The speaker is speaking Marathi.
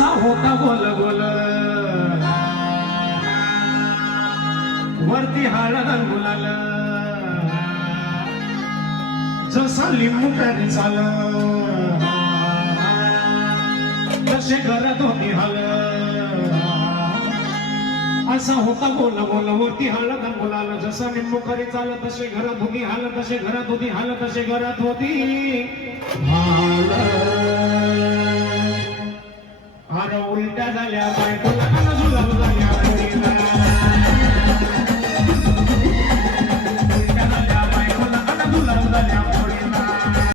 असा होता गोल गोल वरती हळद गुलाल जसा लिंबू प्यारी चाल तसे घरात होती हाल असा होता गोल गोल वरती हळद गुलाल जसा लिंबू खरी चाल तसे घरात होती हाल तसे घरात होती हाल तसे घरात होती हाल अरे उलट्या झाल्या